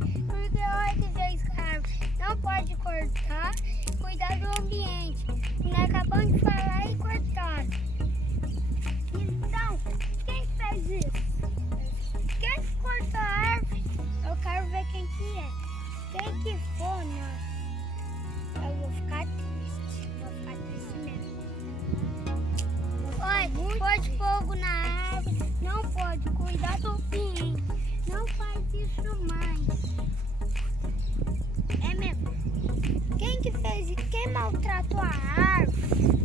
ambiente. Porque olha que fez com a árvore. Não pode cortar, cuidar do ambiente. Nós acabamos de falar e cortaram. Então, quem fez isso? Quem cortou a árvore? Eu quero ver quem que é. Quem que for, não. Eu vou ficar triste. Vou ficar triste mesmo. Olha, pode fogo na árvore. Não pode cuidar do ambiente. Não faz isso mais. É mesmo. Quem que fez isso? Quem maltratou a árvore?